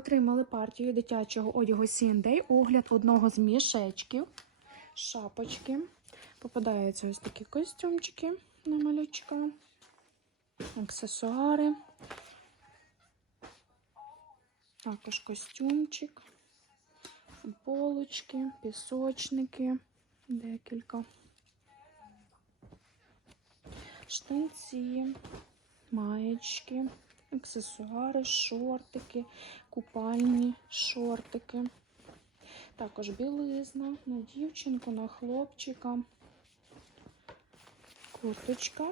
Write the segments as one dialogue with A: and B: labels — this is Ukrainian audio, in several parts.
A: Отримали партію дитячого одягу C&A, огляд одного з мішечків, шапочки. Попадаються ось такі костюмчики на малючка, аксесуари. Також костюмчик, футболочки, пісочники, декілька. Штанці, маєчки, аксесуари, шортики, купальні шортики. Також білизна на дівчинку, на хлопчика, курточка,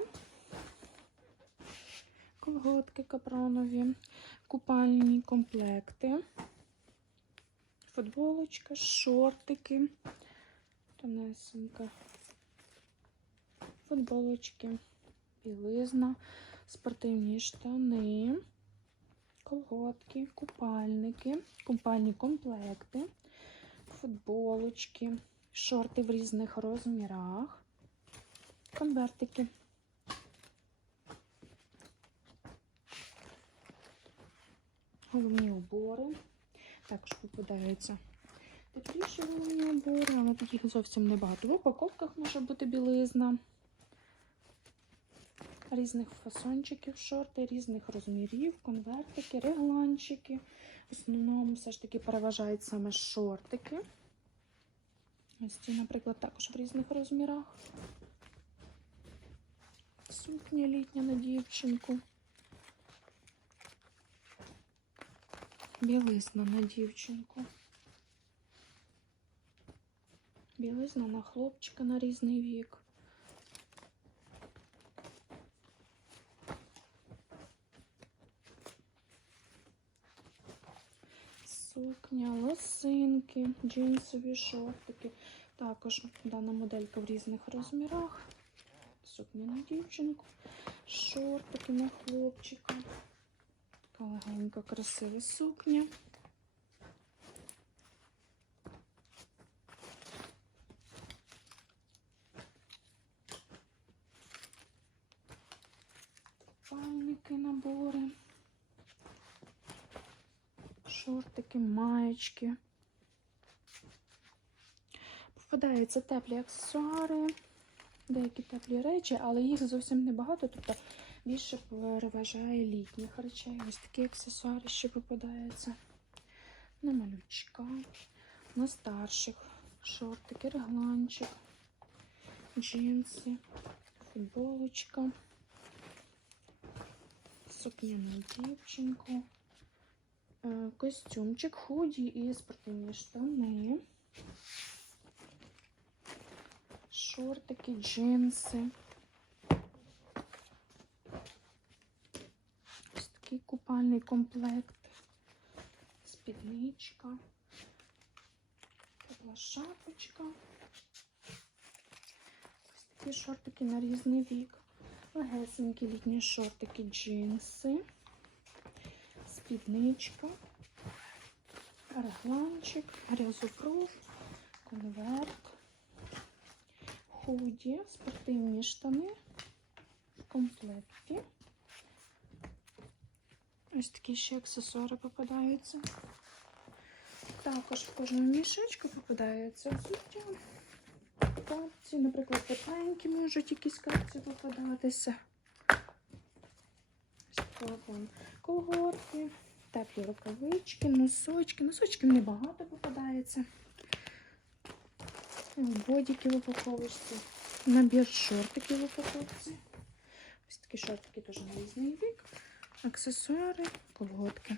A: колготки капронові, купальні комплекти, футболочка, шортики, тонесенька, футболочки, білизна, спортивні штани, колготки, купальники, купальні комплекти, футболочки, шорти в різних розмірах, конвертики. Головні убори. Також попадаються тепліші головні убори, але їх зовсім небагато. В упаковках може бути білизна різних фасончиків, шорти, різних розмірів, конвертики, регланчики. В основному все ж таки переважають саме шортики. Ось ці, наприклад, також в різних розмірах. Сукня літня на дівчинку. Білизна на дівчинку. Білизна на хлопчика на різний вік. Сукня, лосинки, джинсові шортики. Також дана моделька в різних розмірах. Сукня на дівчинку, шортики на хлопчика. Така легенька, красива сукня. Пальники, набори. Шортики, маєчки. Попадаються теплі аксесуари, деякі теплі речі, але їх зовсім небагато, тобто більше переважає літніх речей. Ось такі аксесуари ще попадаються на малючка, на старших шортики, регланчик, джинси, футболочка, сукня на дівчинку. Е, костюмчик, худі і спортивні штани, шортики, джинси. Ось такий купальний комплект, спідничка, тепла шапочка. Ось такі шортики на різний вік. Легесенькі літні шортики, джинси спідничка, регланчик, грязопруф, конверт, худі, спортивні штани в комплекті. Ось такі ще аксесуари попадаються. Також в кожному мішечку попадаються взуття. Капці, наприклад, тепленькі можуть якісь капці попадатися. Вон колготки, теплі рукавички, носочки. Носочків небагато попадається. Бодіки в упаковочці, набір шортиків в упаковці. Ось такі шортики теж на різний вік, аксесуари, колготки.